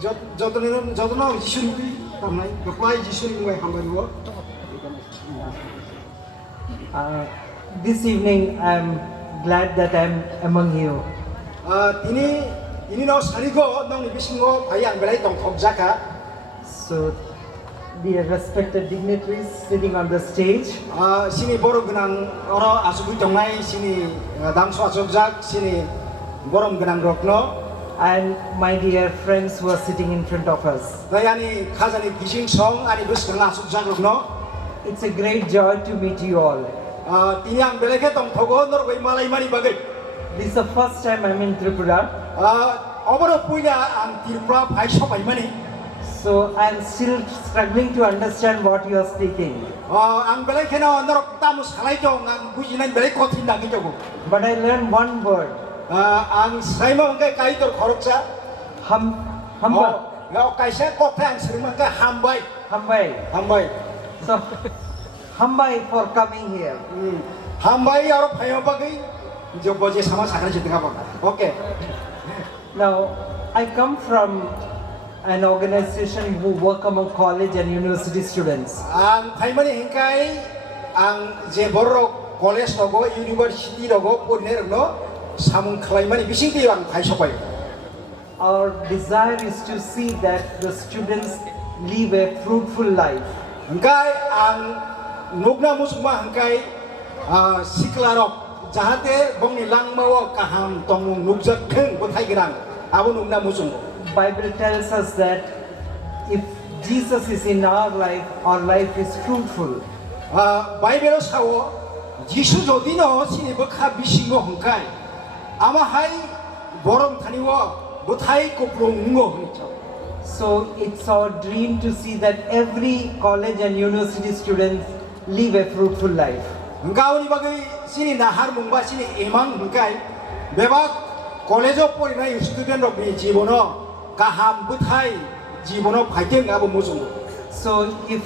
저도 지수님이 담나이 그파이 지수님과 한번 This evening, I'm glad that I'm among you. ini no sarigo nong bisingo bayang belai tong thokjaka. So, the respected dignitaries sitting on the stage, sini borom genang oro asubi tongnai sini dangso asokjak sini borom genang rokno. and my dear friends who are sitting in front of us. Dayani khazani gising song ani bus genang asokjak rokno. It's a great joy to meet you all. Tini ang belai tong thogo nor bai malai mani bagai. This is the first time I'm in Tripura. Oboro puya ang Tripura bhai sobai mani. So I'm still struggling to understand what you are speaking. Ang belai kena nor tamus halai jong ang bujinan belai kotin dagi jogo. But I learned one word. Ang saimo angkai kai tor khoroksa. Hamba. Ya kaisa kokte ang sirma ka hambai. Hambai. So, Hambai for coming here. Hambai aro phayo bagai. Jo boje sama sakana jitinga ba. Okay. Now, I come from an organization who work among college and university students. Ang phaimani hingkai ang je borok college rogo university rogo purner no samung khlaimani bisingti ang phai sopai. Our desire is to see that the students live a fruitful life. Hingkai ang nugna musuma hingkai siklarok jahate bongni langmawo kaham tongmung nugjak kheng bothai girang abo nugna musung. Bible tells us that if Jesus is in our life is fruitful. Bible sawo Jisu jodino sini bekha bisingo hingkai amahai borom thaniwo bothai koprong ngo. So it's our dream to see that every college and university students live a fruitful life. Gauni bagai sini nahar mungba sini emang hingkai beba college of porinai student of jibono kaham buthai jibono phaiteng abo musung. So if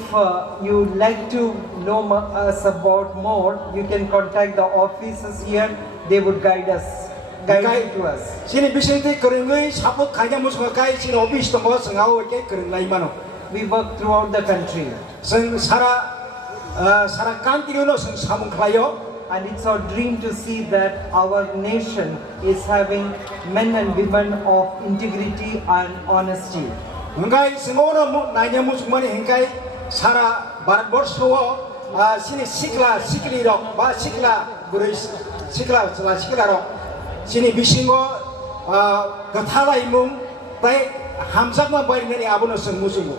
you like to know us about more, you can contact the officers here. They would guide you to us. Sini bisingti kerengai sapot kaya musung kai sini office tonggo sengau ke kerengai mano. We work throughout the country. Seng sara country no seng samung klayo. And it's our dream to see that our nation is having men and women of integrity and honesty. Hingkai sengono nanya musumani hingkai sara Bharatborso sini sikli rok ba sikla guris sikla rok sini bisingo gathalai mung tai hamjakma barinani abono seng musumu.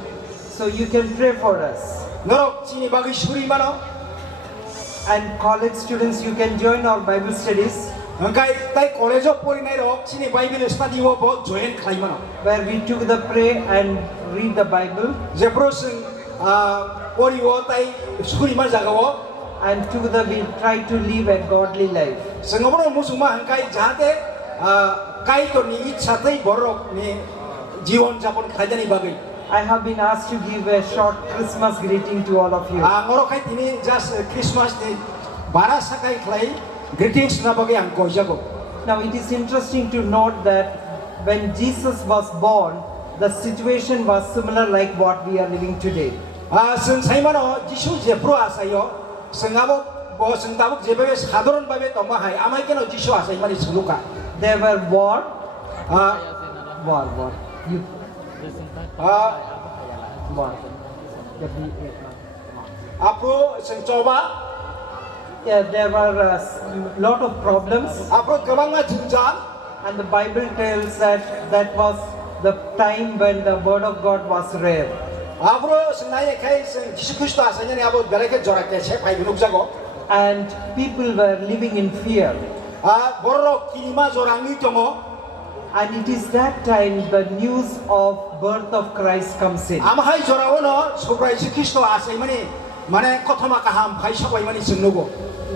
So you can pray for us. Norok sini bagi suri mano. And college students, you can join our Bible studies. Hingkai tai college of porinai rok sini Bible study wo bo join khai mano. Where we took the pray and read the Bible. Jepro seng pori wo tai suri ma jaga wo. And together we try to live a godly life. Sengono musuma hingkai jahate kai to ni ichha tai borok ni jiwon japon khaijani bagai. I have been asked to give a short Christmas greeting to all of you. Ngoro kai tini just Christmas ni bara sakai khlai greetings na bagai ang kojago. Now it is interesting to note that when Jesus was born, the situation was similar like what we are living today. Seng saimano Jisu jepro asayo sengabo bo sengtabuk jebe sadharon babe tomahai amai keno Jisu asai mani suluka. There were war. You. War. Apro seng coba. Yeah, there were a lot of problems. Apro kemanga junjal. And the Bible tells that was the time when the word of God was rare. Apro senaya kai seng Jisu Kristo asanya ni abo belake jorake che pai gunuk jago. And people were living in fear. Borok kinima jorangi tongo. And it is that time the news of birth of Christ comes in. Amahai jorawono sobrai Jisu Kristo asai mani mane kothama kaham phai sabai mani sengnugo.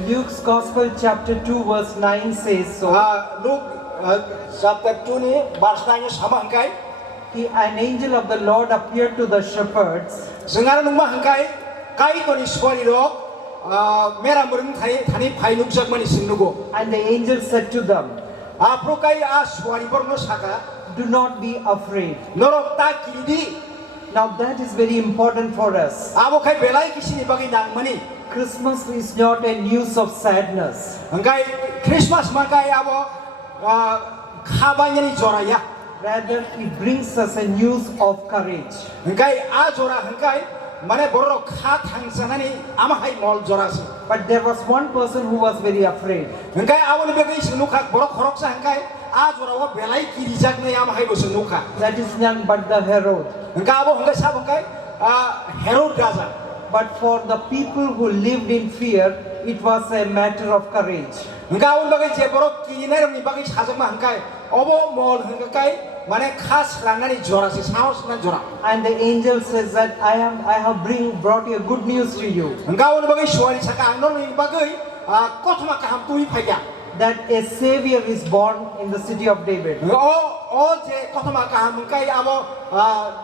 Luke's Gospel chapter 2 verse 9 says so. Luke chapter 2 ni verse 9 sama hangkai. An angel of the Lord appeared to the shepherds. Sengar nungma hangkai kai to ni swari rok mera murung thani phai nukjak mani sengnugo. And the angel said to them, Apro kai swari borno saka. do not be afraid. Norok ta kiridi. Now that is very important for us. Abo kai belai kisini bagi nang mani. Christmas is not a news of sadness. Angkai Christmas makai abo khabanya ni joraya. Rather, it brings us a news of courage. Angkai a jora angkai mane borok kha thangsanani amahai mol jorasi. But there was one person who was very afraid. Angkai abo ni bagi senukha borok khorok sa angkai a jora wa belai kirijak ni amahai bo senukha. That is none but the Herod. Angkai abo angkai sab angkai Herod raja. But for the people who lived in fear, it was a matter of courage. Angkai abo bagi je borok kirinai rong ni bagi sajak ma angkai abo mol angkai mane khas langani jora si saos na jora. And the angel says that I have brought you good news to you. Engkau ni bagi suari saka angnon ni bagi kotma kaham tui phaya. That a savior is born in the city of David. O je kotma kaham engkai abo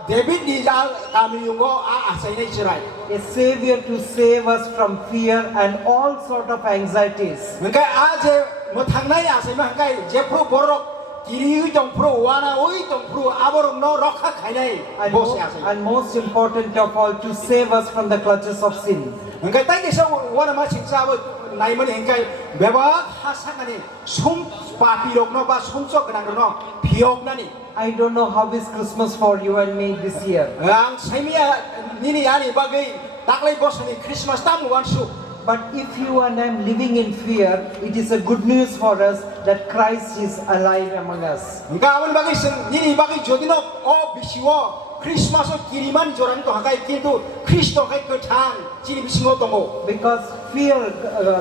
David di jal kami yungo asai nei chirai. A savior to save us from fear and all sort of anxieties. Engkai je mothangnai asai ma engkai je pro borok kiri tong pro wana oi tong pro aborong no rokha khainai bose asai. And most important of all, to save us from the clutches of sin. Engkai tai desa wana ma singsa abo nai mani engkai beba hasangani sum papi rok no ba sumsok ganang no phiok nani. I don't know how is Christmas for you and me this year. Ang saimia nini yani bagai taklai bosani Christmas tamu wansu. But if you and I am living in fear, it is a good news for us that Christ is alive among us. Engkau bagai nini bagai jodino o bisiwo Christmas o kiriman joran to hakai kintu Kristo kai ketang ciri bisingo tongo. Because fear,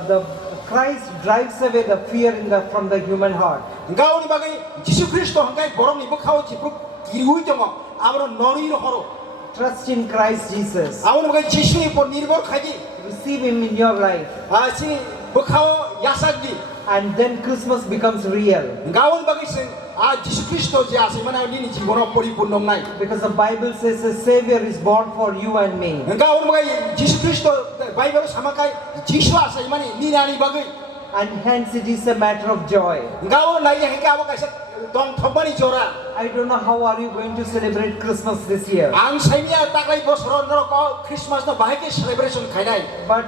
the Christ drives away the fear from the human heart. Engkau bagai Yesus Kristo hakai borong ni bukau cipruk kiriui tongo. Abro nori horo. Trust in Christ Jesus. Awon bagai Yesus ni pon nirbor khaji. Receive Him in your life. Sini bukau yasagi. And then Christmas becomes real. Engkau bagai Yesus Kristo je asai mana nini jibono poripurno nai. Because the Bible says a Savior is born for you and me. Engkau bagai Yesus Kristo Bible sama kai Yesus asai mani nini ani bagai. And hence it is a matter of joy. Engkau lai yang engkau bagai tong thobani jora. I don't know how are you going to celebrate Christmas this year. Ang saimia taklai bosron no ko Christmas no bahai ke celebration khainai. But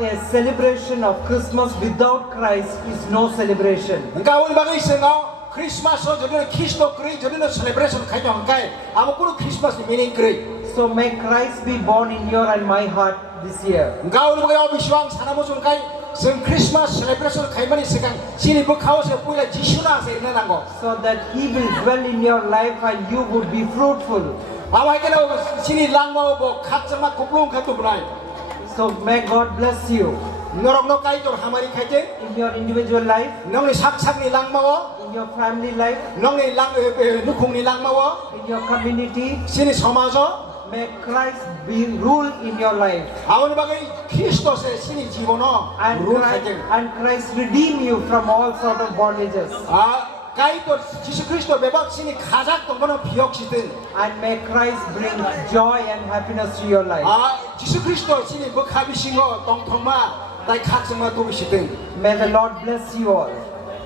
a celebration of Christmas without Christ is no celebration. Engkau bagai sengo Christmas so jodino Kristo kri jodino celebration khainai angkai. Amo kuno Christmas ni meaning kri. So may Christ be born in your and my heart this year. Engkau bagai biswang sanamo sungkai sing Christmas celebration khaimani sekang sini bukau se puila Jisuna se nango. So that He will dwell in your life and you would be fruitful. Awai kena sini langmo bo khatjama kuplung khatu bunai. So may God bless you Norok no kai tor hamari khaite. in your individual life, Nong ni sak sak ni langmo. in your family life, Nong ni lang nukhung ni langmo. in your community. Sini samajo. May Christ be rule in your life. Awon bagai Kristo se sini jibono rule khaite. And Christ redeem you from all sort of bondages. Kai tor Yesus Kristo bebak sini khajak tongbono phiok sitin. And may Christ bring joy and happiness to your life. Yesus Kristo sini bukha bisingo tong thongma tai khajma tu sitin. May the Lord bless you all.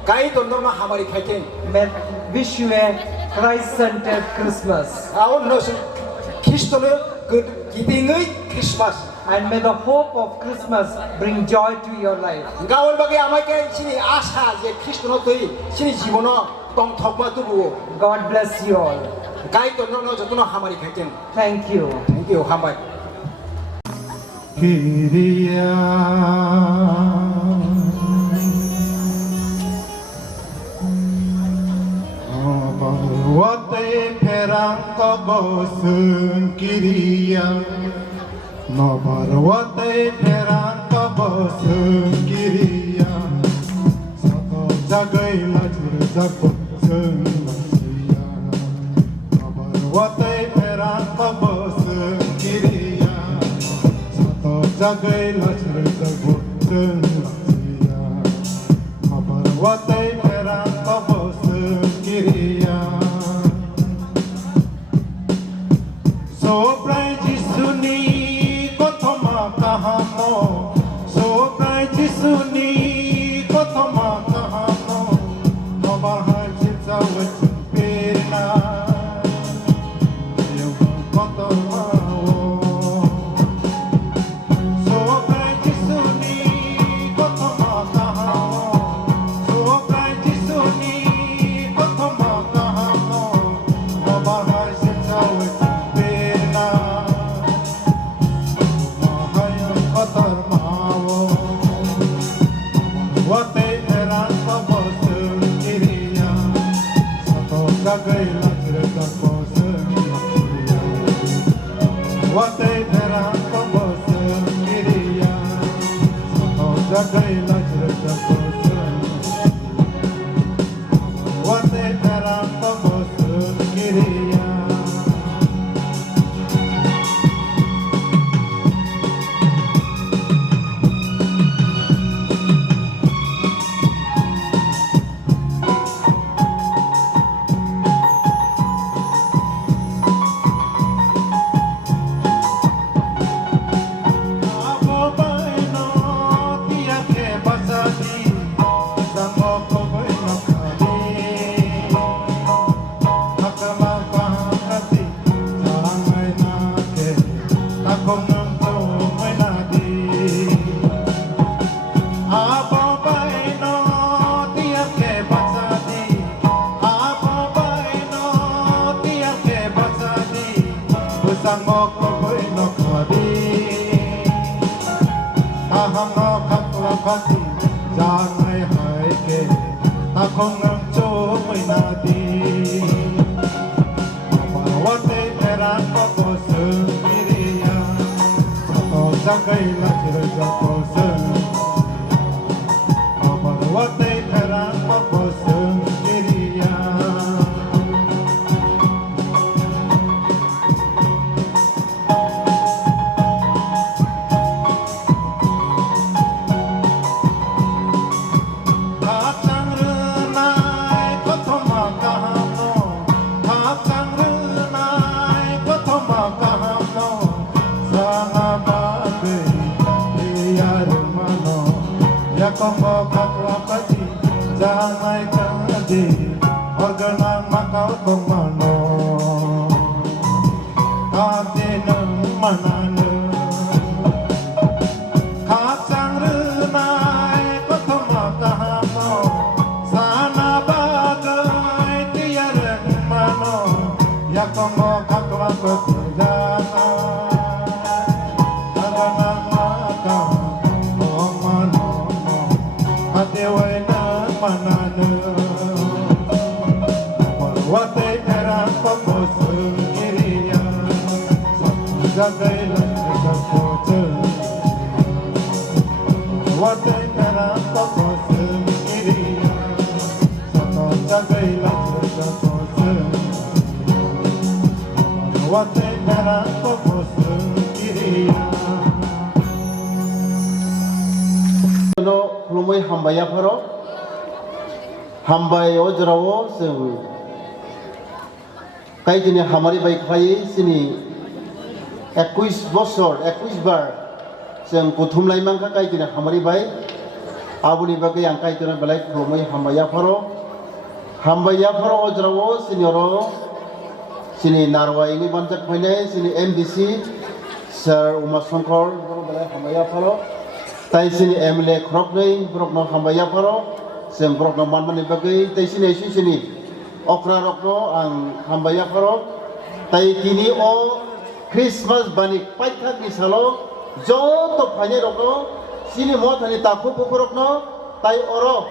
Kai tor norma hamari khaite. May wish you a Christ-centered Christmas. Awon no Kristo le kitingai Christmas. And may the hope of Christmas bring joy to your life. Engkau bagai amai ke sini asa je Kristo no tui sini jibono tong thokma tu bu. God bless you all. Kai tor no jotono hamari khaite. Thank you. Thank you hamai. Kyria Wate perang kabosun Kyria Nobar wate perang kabosun Kyria Sato jagai lajur jagot sengasia Nobar wate perang kabosun Kyria Sato jagai lajur jagot sengasia Nobar wate perang kabosun Kyria Soprai Jisuni kothoma kahamo Soprai Jisuni kothoma kahamo Nobar hajit zawat pirna watai terang keboseng kiriya soto jagai lajur jagosen watai terang keboseng kiriya Hati jangan hai ke ta không ngam cho mai na di wate tera ko se miriya to jagai la chir ja ko se wate tera ko se miriya Kombo kaklapati janai kadi organan makau komano katena manane kacang renai kotoma kahano sana bagai tiareng mano ya kombo kaklapati janai organan makau Dewana manana wate terang pemoseng kiriya jagai jagosen wate terang pemoseng kiriya jagai jagosen wate terang pemoseng kiriya Khumulwng hambaya pharo hambai ojrawo जों kaijini hamari bai khai sini 21 bosor 21 bar जों puthumlai mangka kaijini hamari bai abuni bagai yang kaijini belai Khumulwng hambaya pharo ojrawo sini oro sini narwa ini banjak phainai sini MDC Sir Uma Shankar belai hambaya pharo tai sini MLA kroknei brokno hambaya pharo जों brokno manmani bagai tai sini sini okra rokno ang hambaya pharo tai kini o Christmas banik paithak ni salo joto phane rokno sini mo thani taku puku rokno tai oro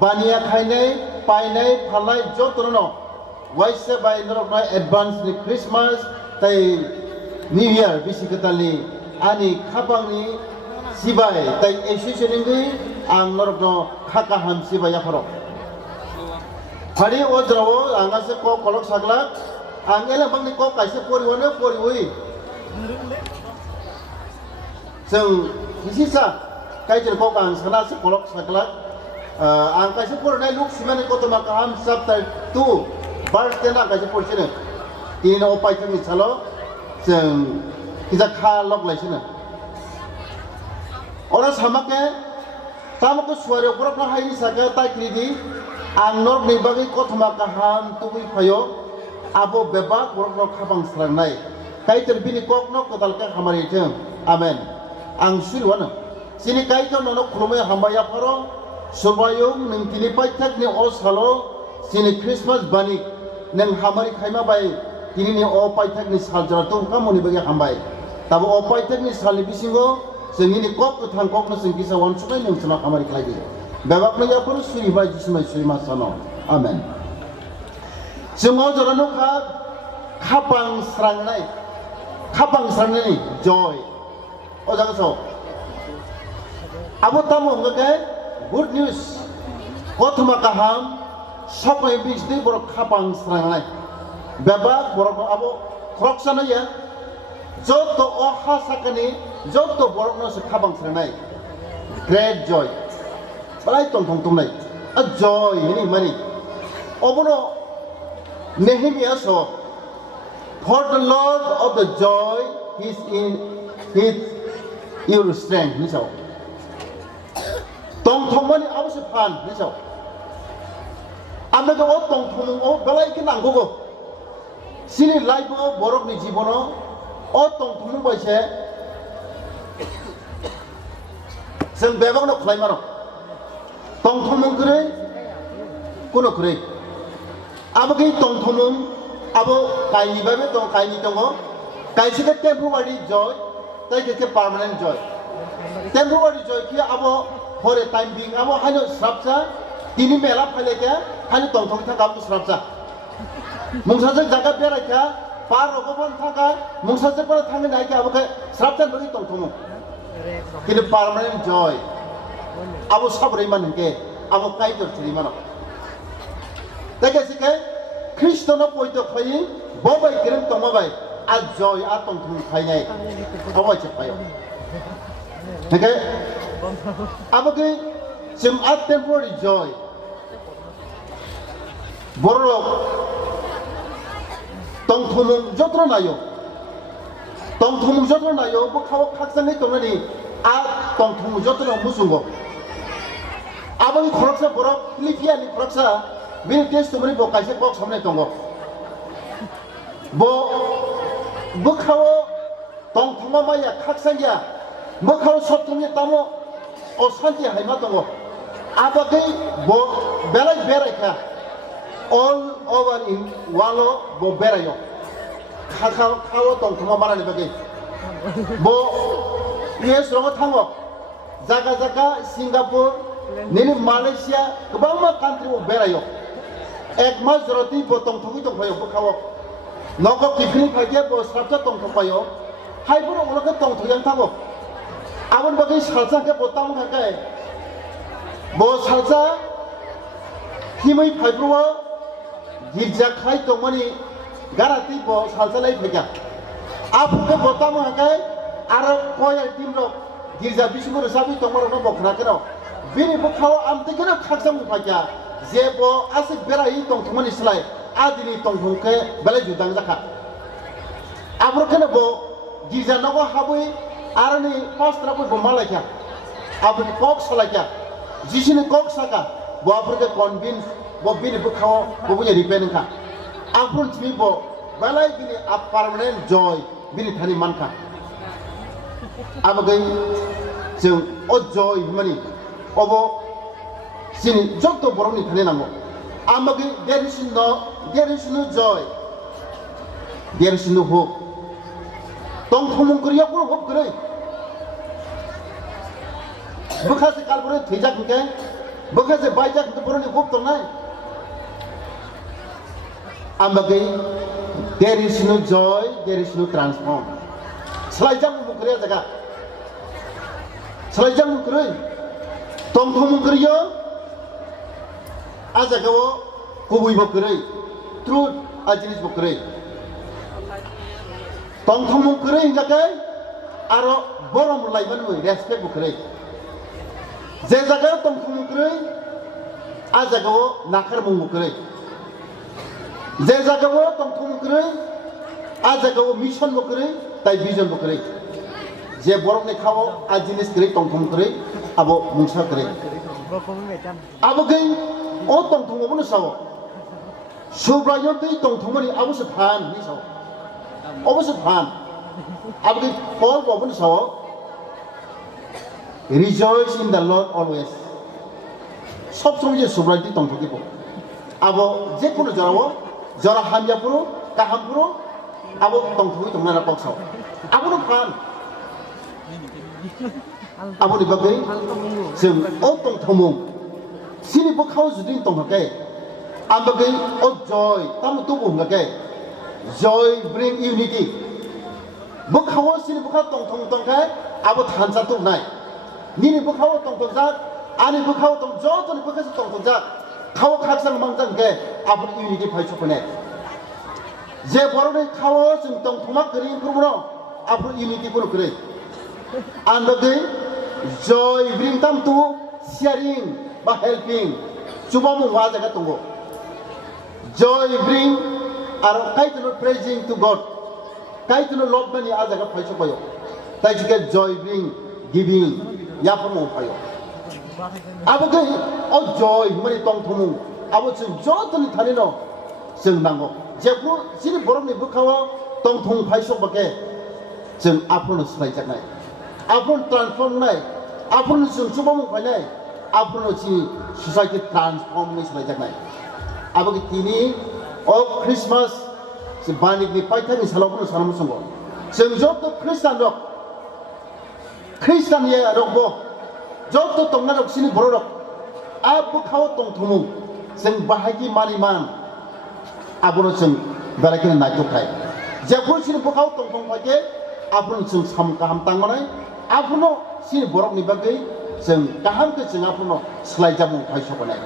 bania khainai painai phalai joto no waise bai rokno advance ni Christmas tai New Year bisikatali ani khapangni sibai tai association ang norokno khaka ham sibai pharo hari ojrawo angase ko kolok sagla angela bangni ko kaise poriwane poriwi जों हिसिसा Kaizer को आं साना से kolok sagla ang kaise pornai luk simane ko to makam chapter 2 verse 10 ang kaise porchine tin opai thani chalo जों किजा खा luck लाइसिना ora samake tamako sware borok na haini saka takridi ang nor ni bagi kothma kaham tubui phayo abo beba borok no khabang srangnai kaiter bini kokno kodalka hamari theng amen ang silwana sini kaito nono Khumulwng hambaya pharo subayung ning tini paithak ni osalo sini Christmas banik neng hamari khaima bai tini ni o paithak ni saljara tu kamoni bagi hambai tabo o paithak ni salni bisingo जोंनि कक थांककनो जों किसा one सुनाय नोंसना खामानि खालायो बेबाकनो याफोर सुरिबाय जिसमाय सुरिमा सानो आमेन जोंङो जरानो खापां स्रांनाय kapang sarani joy ojagoso abo tamo ngake good news kothma kaham sopai bisdi borok kapang saranai beba borok abo khroksana ya joto o hasakani joto borok no se kapang saranai great joy balai tong tong tong nai a joy ni mani obono Nehemiah so for the Lord of the joy is in his your strength ni so tong tong mani abo se pan ni so amna o tong tong o balai ke nang go sini life o borok ni jibono o tong tong bai se sen bebang no khlai mano tong tong kre kono kre abo ke tong tong abo kaini babe tong kaini tongo kaisi ke temporary joy tai ke permanent joy temporary joy ki abo for a time being abo hano srapsa tini mela phale ke hano tong tong tha kam srapsa mungsa je jaga bera ka par rogoban thaka mungsa je par thang nai ke abo ke srapsa bagi tong tong kini permanent joy abo sabre man ke abo kai jor chiri mano Teka sike Kristo no poito khai bobai kirim tomabai a joy a tong thung khai nai bobai che phayo Teka abage sim a temporary joy borok tong thumung jotro nayo bo khaw khaksan nei tonani a tong thumung jotro musungo abang khoroksa borok Filipia ni khoroksa Bin testimony bo kaise box samne tongo bo bukhawo tong thoma maya khaksangya bukhawo soptumye tamo o santi haima tongo abage bo belai bereka all over in walo bo berayo khawo tong thoma mara ni bage bo yes rongo thango jaga Singapore nini Malaysia kebama country bo berayo ek mas joroti bo tong thongi tong phayo bukhawo nogo kifini phage bo srapsa tong thong payo haiburo uloke tong thoyang thago abon bagi salsa ke botam khake bo salsa himai phaibro girja khai tongmani garati bo salsa lai phega apuke botam khake aro koyal timro girja bismur sabi tongmaro no bokhna keno bini bukhawo amte kena khaksam phagya Zebo asik berai tong thumani slai adini tong thungke belai judang jaka abro kena bo giza nago habui arani pastra bo malakya abro kok salakya jisini kok saka bo abro ke convince bo bini bukhawo bo punya repent ka abro timi bo belai bini a permanent joy bini thani manka abagai jeng o joy mani obo sini jokto borong ni thane nango amagi there is no joy there is no hope tong thumung kriya ko hope kre bukha se kalbore thijak ke bukha se baijak ke borong ni hope to nai amagi there is no joy there is no transform slaijang mu kriya jaga slaijang mu kre tong thumung kriya Azagawo kubui bokrai, truth ajinis bokrai. Tong thong bokrai jagai, aro borom laiban ui respect bokrai. Je jagai tong thong bokrai, azagawo nakar mung bokrai. Je jagawo tong thong bokrai, azagawo mission bokrai, tai vision bokrai. Je borom ne khawo ajinis krai tong thong bokrai, abo mungsa krai. Abo gai o tong thong mo sawo subra yon tei tong thong mani abu se phan ni sawo abu se phan abu ki Paul bo mo sawo rejoice in the Lord always sob sob je subra ti tong thong ki bo abo je kono jarawo jara hamya puro kaham puro abo tong thong na pok sawo abo no phan abo ni bagai sem o tong thong mo sini bukhaw judin tong hakai ambagai o joy tam tu bu hakai joy bring unity bukhawo sini bukha tong thong tong kai abo thansa tu nai nini bukhawo tong tong jak ani bukhawo tong jo to ni bukha tong tong jak khawo khaksang mangjang ke abo unity phai chukone je borone khawo sing tong thoma kri purbo abo unity pur kre andage joy bring tam to sharing ba helping chubamu wa jaga tungo joy bring aro kaitno praising to god kaitno love mani a jaga phai chupayo tai jike joy bring giving ya phamu phayo abo ge o joy mani tong thomu abo chung jo toni thanino जों नांगौ जेखौ जिनि बर'नि बुखावा दं थं फायसबाके जों आफोरनो सोलायजानाय आफोर ट्रान्सफर्मनाय आफोरनो जों सुबुं फायनाय आफोरनो जि ससाइटि ट्रान्सफर्मनि सोलायजानाय आबो तिनि अ क्रिसमास जे बानिकनि पाइथानि सालावबो सानामो संगो जों जब ख्रिस्टान दं ख्रिस्टानिया दंबो जब दंना दंसिनि बर' दं आबो खाव दं थमु जों बाहागि मानिमान आबोनो जों बेरायखिनि नायथ'खाय जेखौ सिनि बुखाव दं दं फायके आबोनो जों साम गाहाम तांमानाय आबोनो सिनि बर'नि बागै जों गाहामखौ जों आबोनो सोलायजाबो फायसबनाय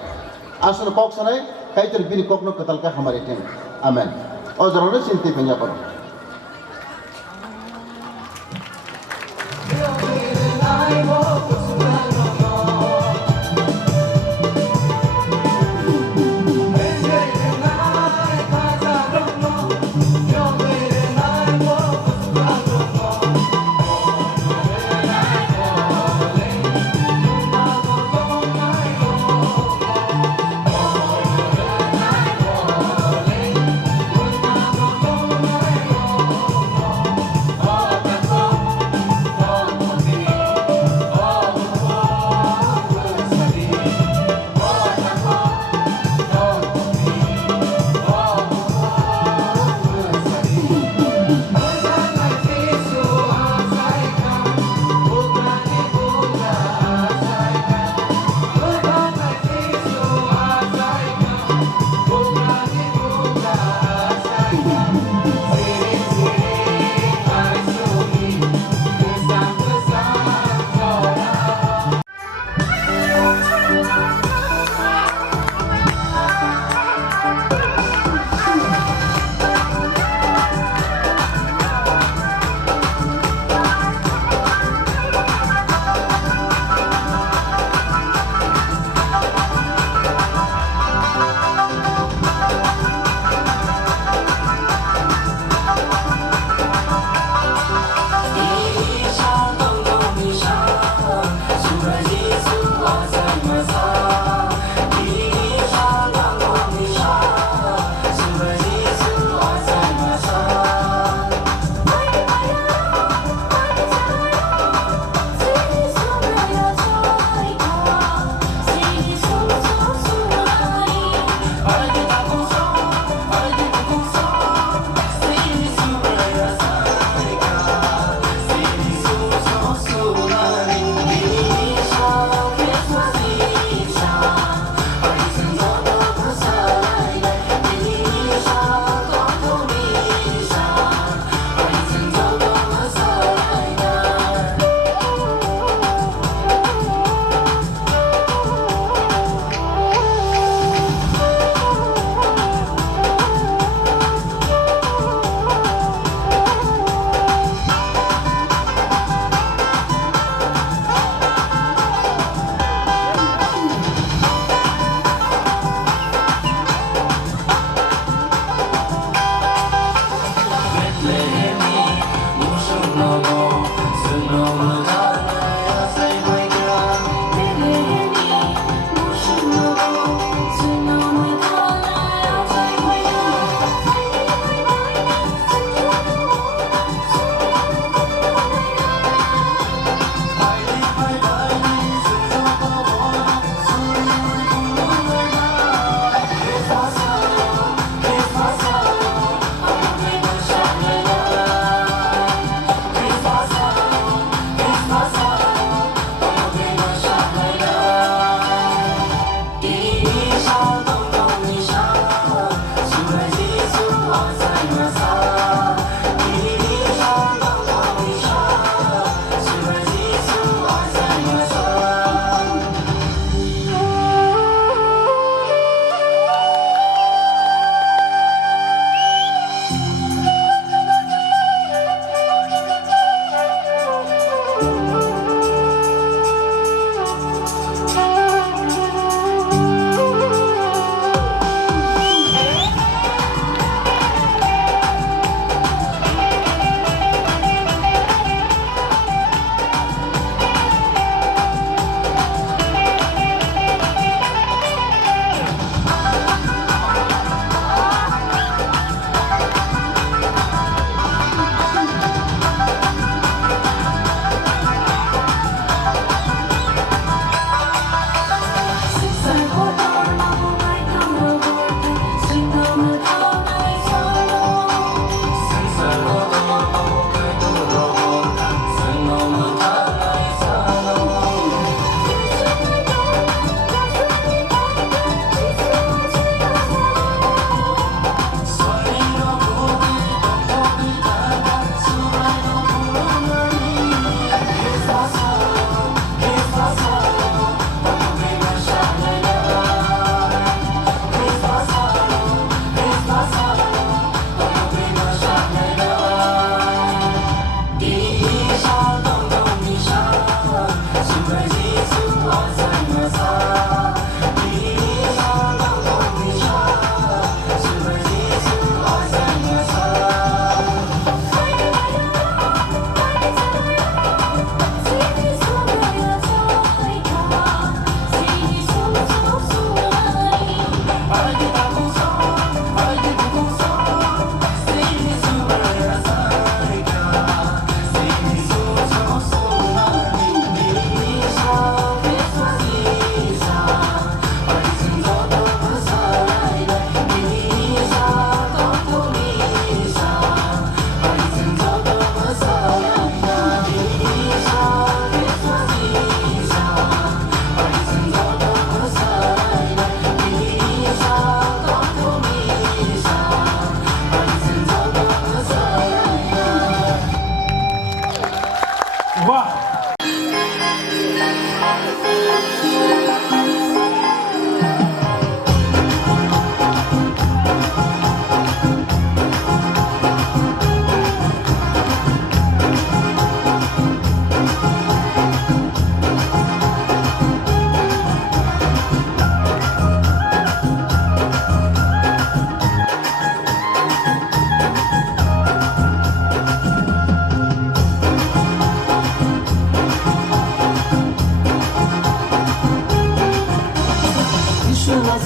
आसनो कक्सनाय काइतर बिनि ककनो कतालका हामारिथिं आमेन अजरनो सिनति फैयाबो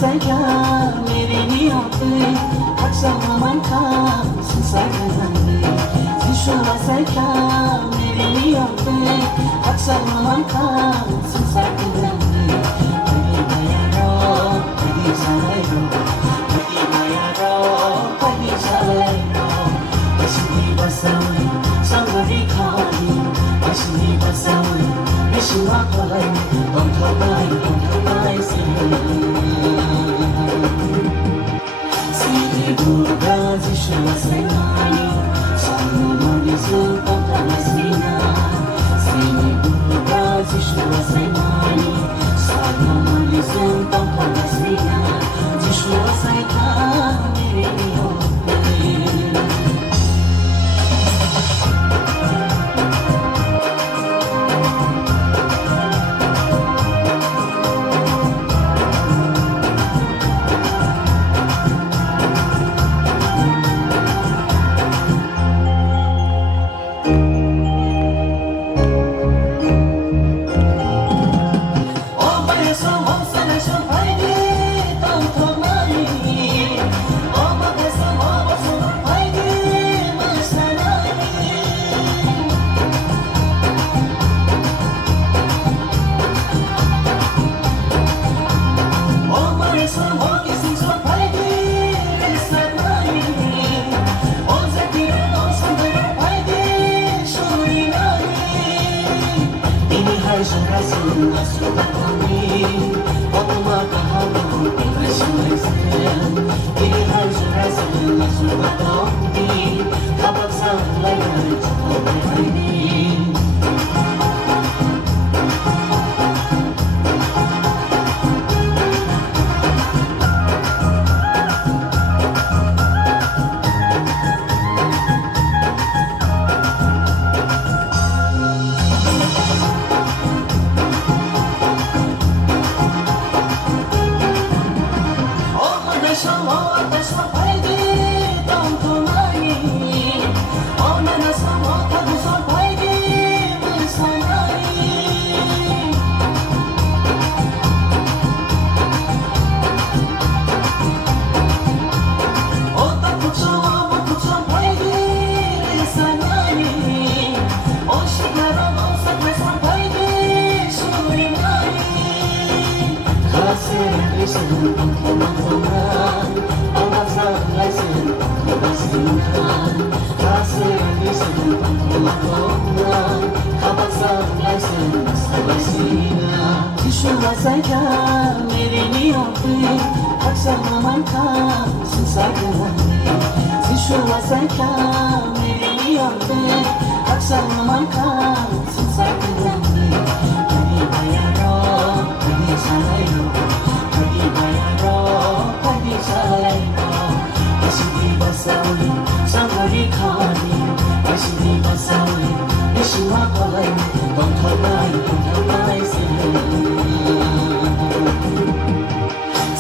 जायगा मेरे नियते हक्सा मनका संसार नंदे जिशु जायगा मेरे नियते हक्सा मनका संसार नंदे पदी बायारो पदी सालायो पदी बायारो पदी सालायो Asli basawi sangari khali Asli basawi Vishwa khalai Bangkhabai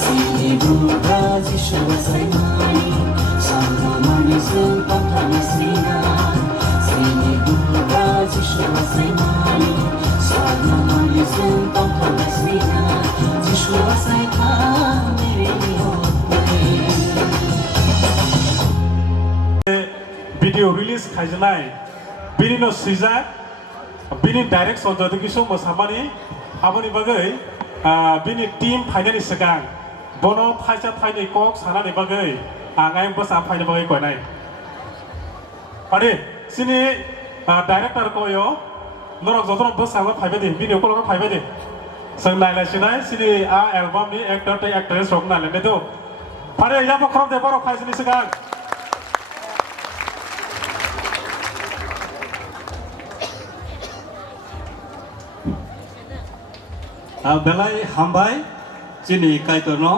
Sidi Durga Jishwa Sainani Sanu Mani Sultan Tanasina Sidi Durga Jishwa Sainani Sanu Mani Sultan Tanasina Jishwa Sainani Mere Video release khajnai bini no sija bini direct sondodi kisu mosamani aboni bagai bini team phainani segang bono phaisa phainai kok sanani bagai angai bosa phainai bagai koinai pare sini director koyo norok jodron bosa ba phaibade video kolok phaibade sang nailai sinai sini a album ni actor tai actress rok na lende do pare ya bokrok de borok phaisani segang belai hambai chini kaitono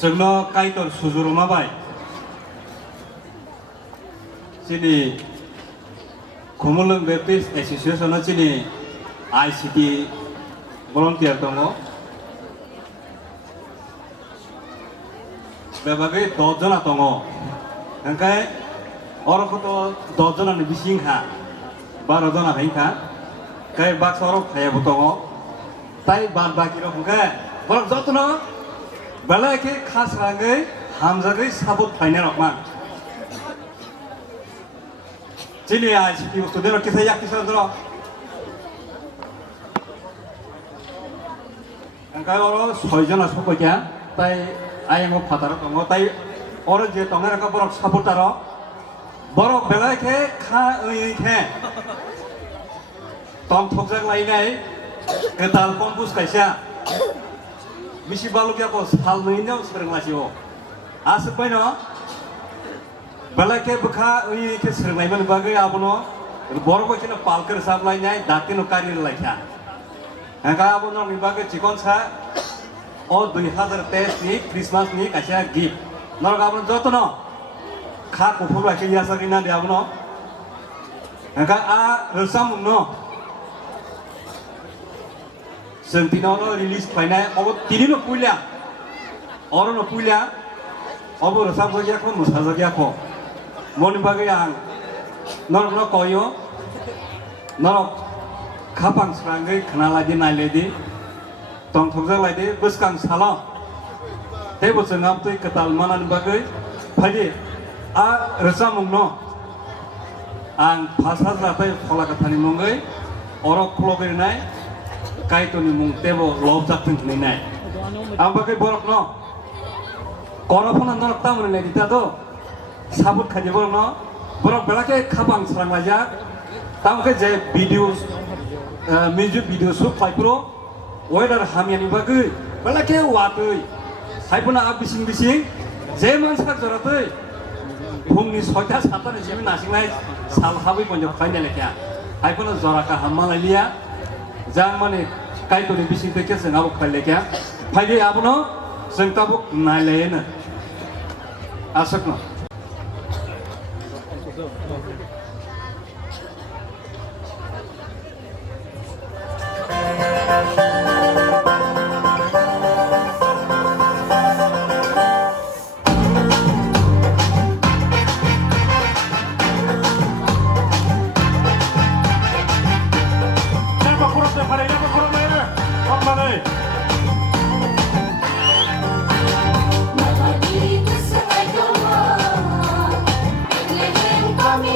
sengno kaitor sujuruma bai chini Khumulwng Baptist Association chini ICT volunteer tongo bebagai 10 jona tongo engkai Orang itu 10 jona ni bising ha, 12 jona hain ha. kay bak sorok kaya butongo tai ban baki rok ke borok jotno belai ke khas rangai hamjagai sabut paine rok man chini ai siki student rok kisah yak kisah dro angkai oro 6 jona sokokya tai ayang phatar tongo tai oro je tonga ka borok sabutaro borok belai ke kha oi ke tong thokjak lainai ketal kompus kaisa misi balukya ko sal nainau serenglasio asuk baino belai ke bkha oi ke serenglai man bagai abono borok ko china palker sablai nai datino kari laikha angka abono ni bagai chikon sa o 2023 ni Christmas ni kaisa gift norok abono jotono kha kufur ke yasa kina de abono angka a resam no Sentino release paina obo tinino pulia oro no pulia obo resam sogia ko musa sogia ko moni bagai ang norok no koyo norok kapang srangai khnala di nailedi tong thokjak laidi buskang sala tebo sengam tui ketal manan bagai phadi a resam no ang phasa jatai phola kathani mongai oro khlogai nai kaitoni mung tebo lobjak tung ni nai ambagai borok no korofona norok tamune ne dita do sabut khaje borok no borok belake khabang srang lajak tamke je video music video shoot paipro weather hamiani bagai belake watui haipuna abising bising je mansak joratui phungni 6ta 7ta ni jemi nasingnai sal habai ponjok khaine lekya haipuna joraka hammalalia jang mane kaitoni bising teke जों abok khailekya phaide abono जों tabuk nailena asakno Siapa kurang depan ini, apa kurang mana? Apa mana? Nabati kesengai doa, Bethlehem kami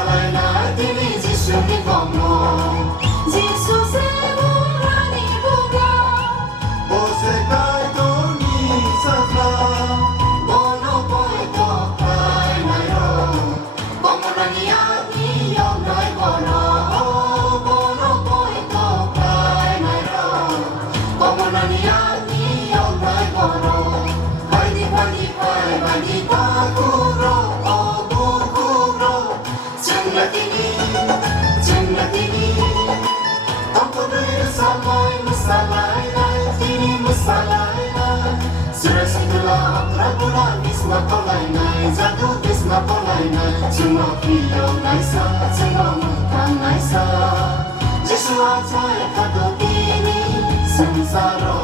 salailah dini Yesus ni komo Yesus semurani bunga Bose kai doni sazla bono poito kai nai ro komo rani ani yom nai bono bono poito kai nai ro komo rani ani yom nai bono Bani bani pai bani pakuro obukuro Jannatini Tamponer samai musalai nai tini musalai nai Surasikula prabura bisma polai nai Jadu bisma polai nai Cuma piyo nai sa Cuma mukan nai sa Jesu acai kado tini Samsaro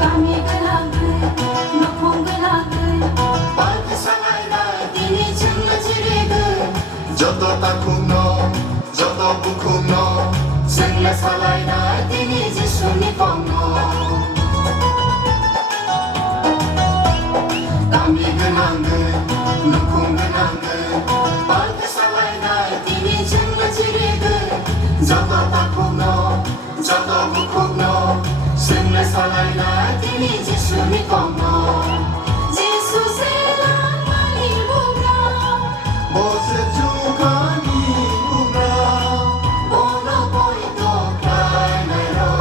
Kami gelagay, nukong gelagay Bagi sangai nai tini jengla jirigay Joto takung no Joto bukung no Jengla salai nai tini Yesu ni komo Kami genanggay, nukong genanggay Bagi salai nai tini jengla jirigay Joto takong no, joto bukong no Jengla salai nai tini Yesu ni komo Yesu selang malibunga Bose chukani bunga Bono poito kai nai ro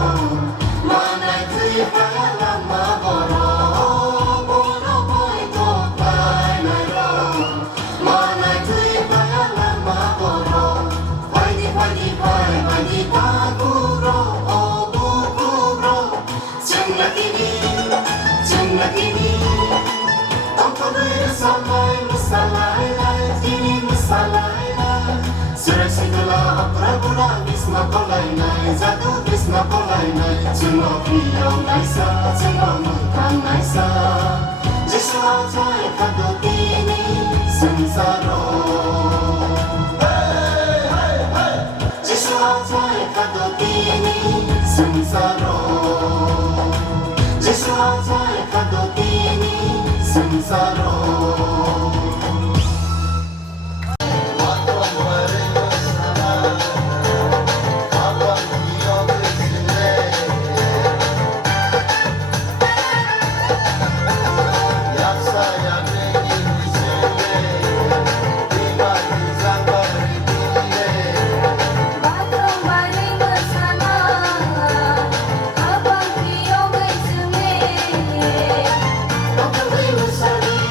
Manai tui paya lama boro Bono poito kai nai ro Manai tui paya lama boro Paidi paidi pai paidi pakuro obukuro Jengla ini Tamponer samai musalai nai tini musalai nai Surasikula prabura bisma polai nai Jadu bisma polai nai Cuma piyo nai sa Cuma mukan nai sa Jesu acai kado tini samsaro Jesu acai kado tini samsaro Jesu acai kado tini samsaro Batong baling bersama Abang Pio Gaiseme Bakal besari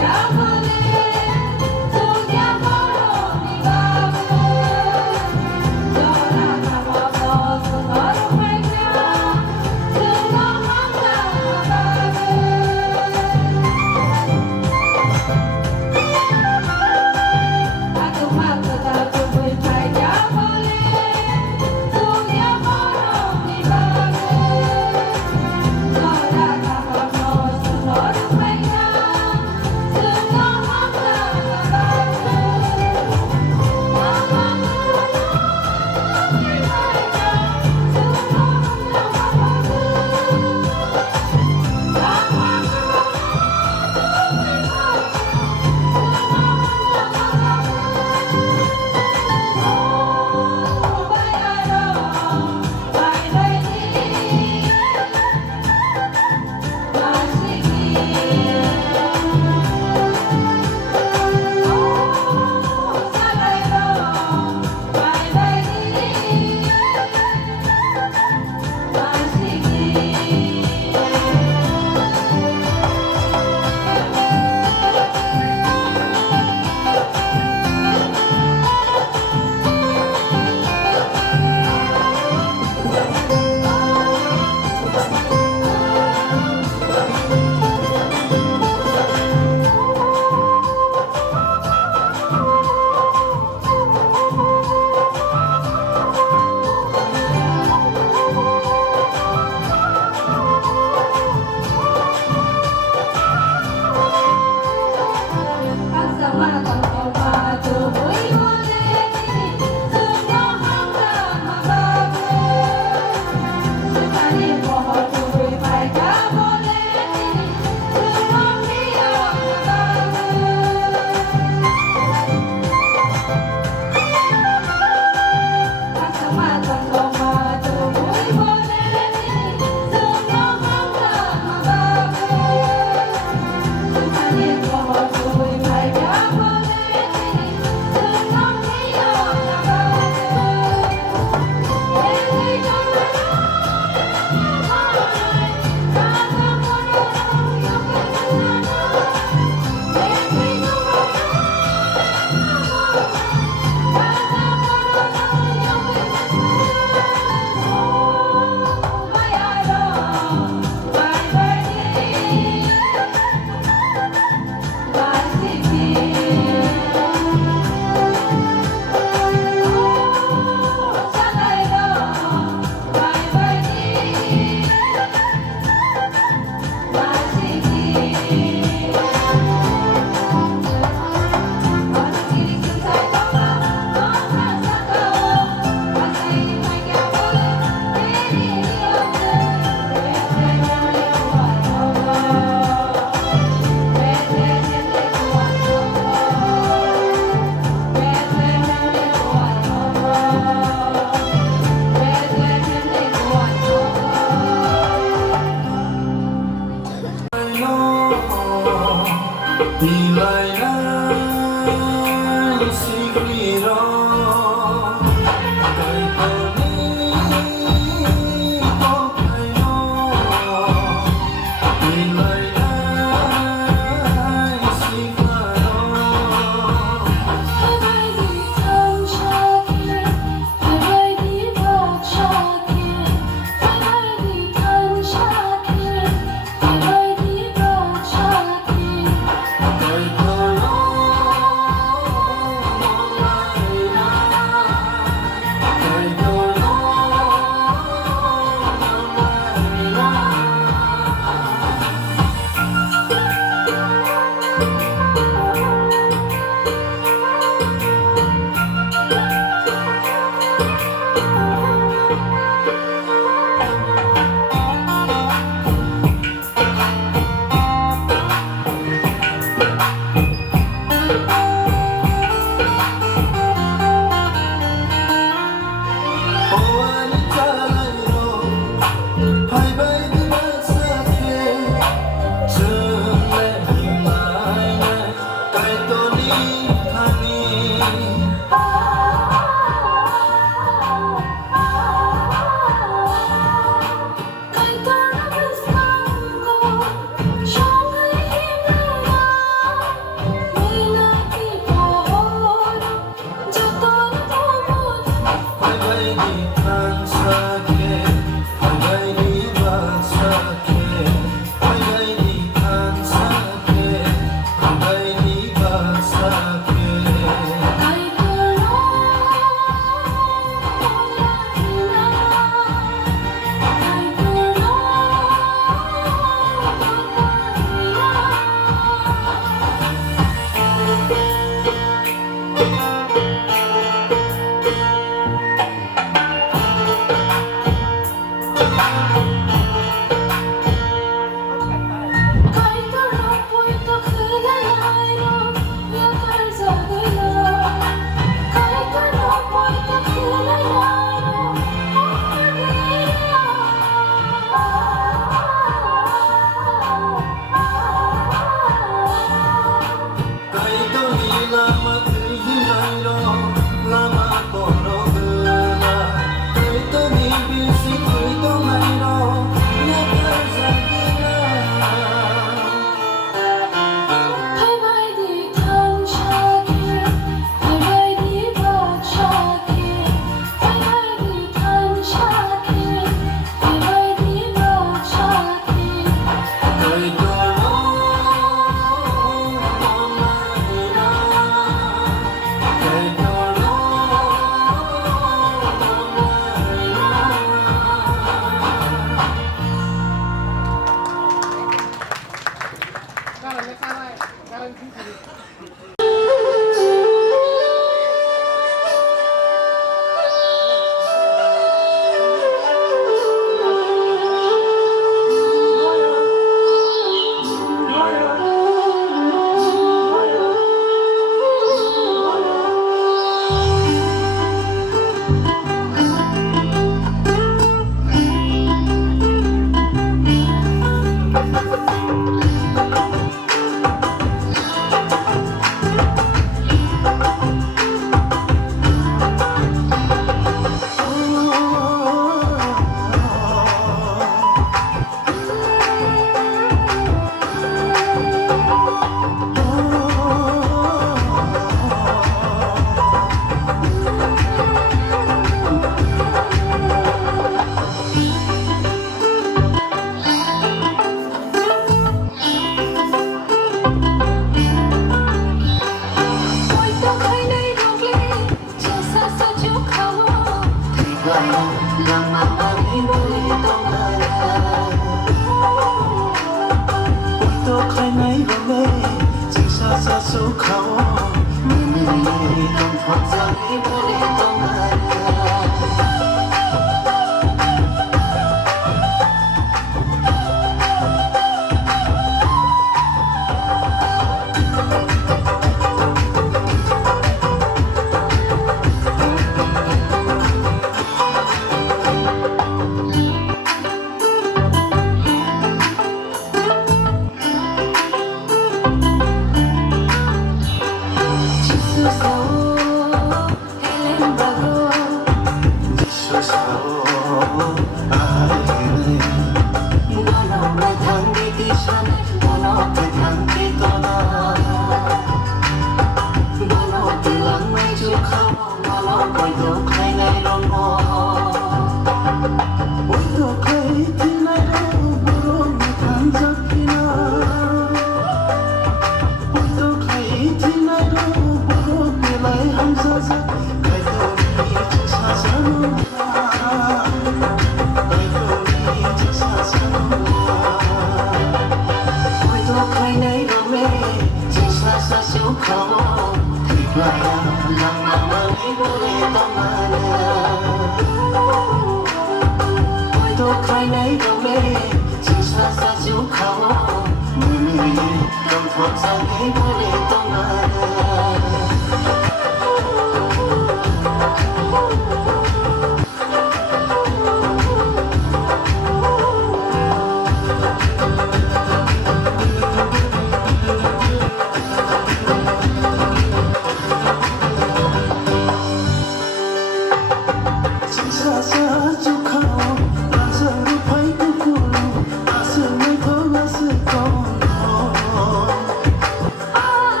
Ah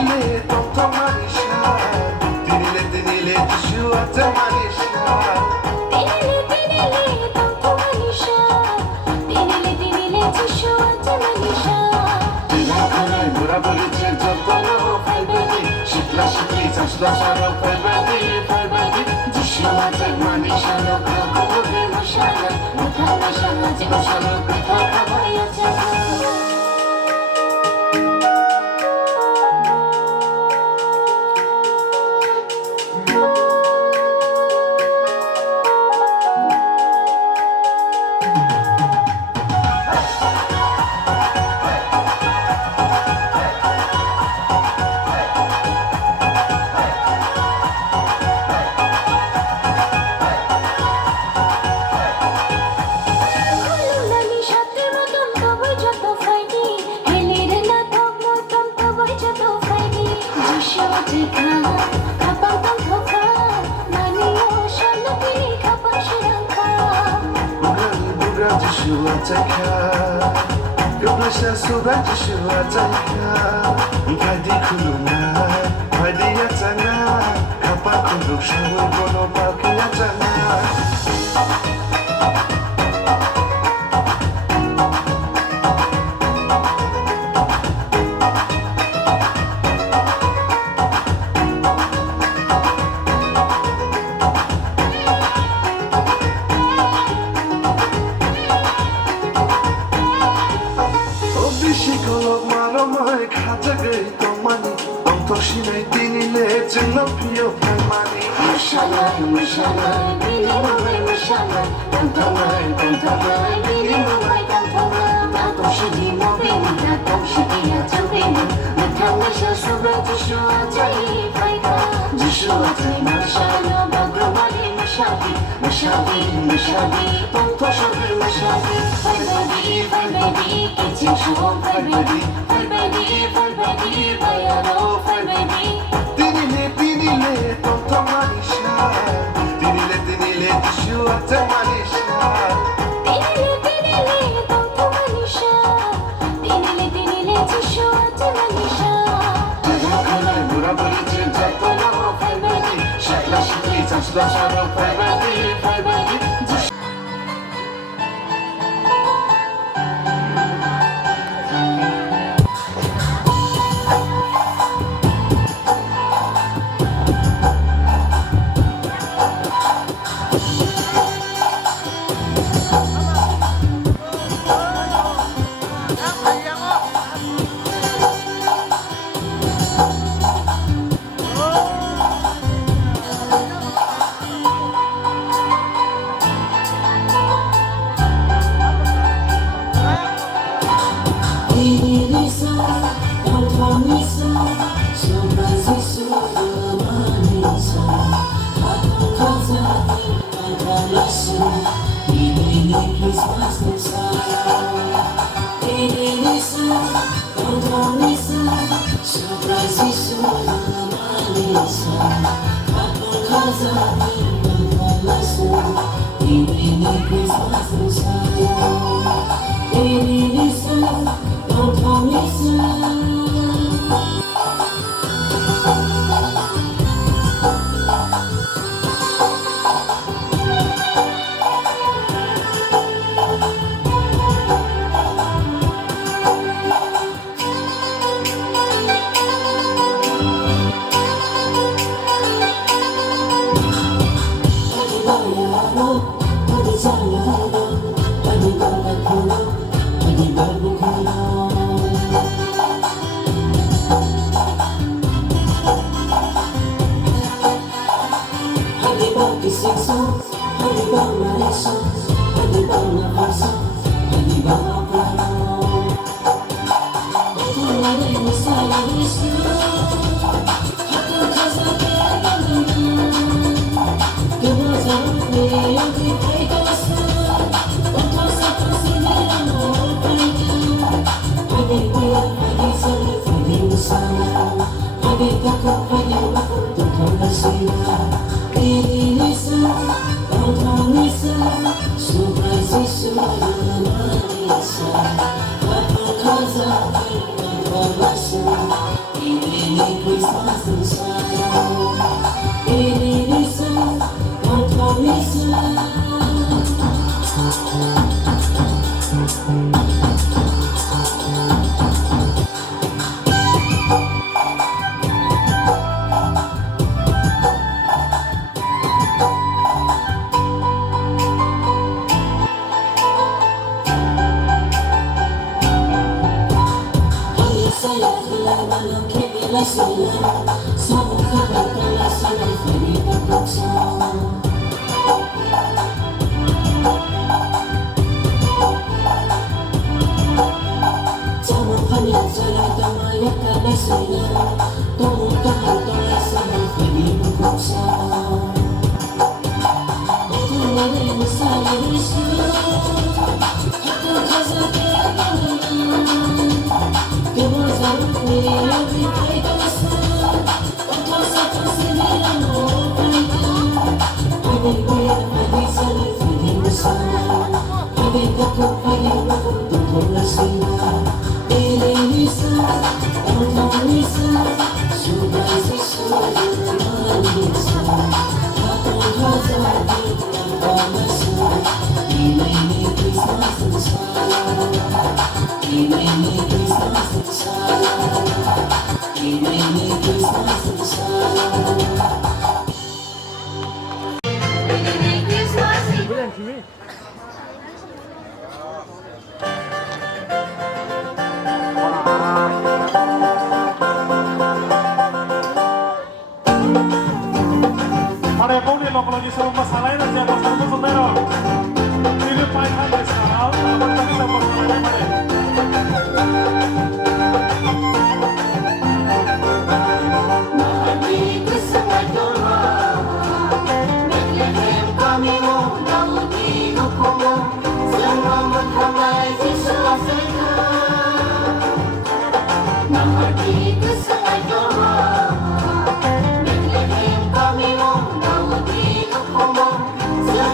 dinile tonton manisha dinile tishu ate manisha Tinili tangko manisha Tinili tishu ate manisha dinakare mura boliche jotano faibedi shikla shikli chashla sharo faibedi tishu ate manisha no kako be mashana mukana shana jimashana kaka kabaya jana Yoblasha suba jishua taika Ngadi kulunga Padi yatanga Kapa kunduk shawu bono paki yatanga Shikolog malo mai khata gai tomani Toshine dinile jinno piyo mani Mashallah, bini mawai mashallah Tantamai, bini mawai tantamai Tato shidi mo bini, tato shidi ya jambini Matanga sha suba jishu atai faika Jishu atai mashallah, bagro mali mashadi Tonto shabi mashadi Fai baby, kitchen show Fai baby, bayaro Fai baby Dinile tonto manisha Dinile tishu ate manisha Tinili tangko manisha Tinili tishu ate manisha dinakare mura boliche jotano faibedi shikla shikli chashla sharo faibedi Christmas inside. Ini Lisa, Tante Lisa. Saya hilang dalam kebila silam. Semua kabar telah sampai di berpaksa. Jangan hanya saya damai karena silam. Tolong kabar telah sampai di berpaksa. Itu yang saya risau. Aku kasih Pada pun di lokal lagi seluruh masalah ini siapa satu sendiri. Ini payah di sana, apa tadi saya masalah pada. Hãy subscribe cho kênh Ghiền Mì Gõ để không bỏ lỡ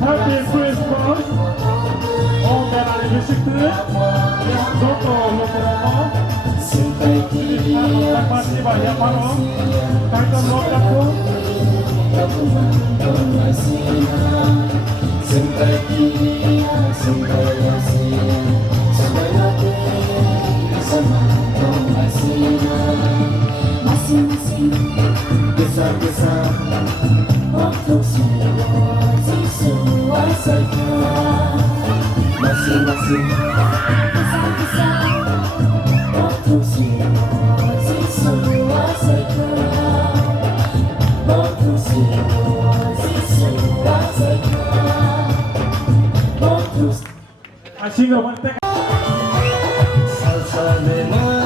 Happy Christmas. Oh, merah bisiku. Soto lokomo. Terima kasih banyak Pak. Kaitan lokaku. Masing-masing Besar-besar untuk semua disuasaikan. masing-masing Besar-besar untuk semua disuasaikan. Untuk semua disuasaikan. Untuk Asyik romantik. salsa de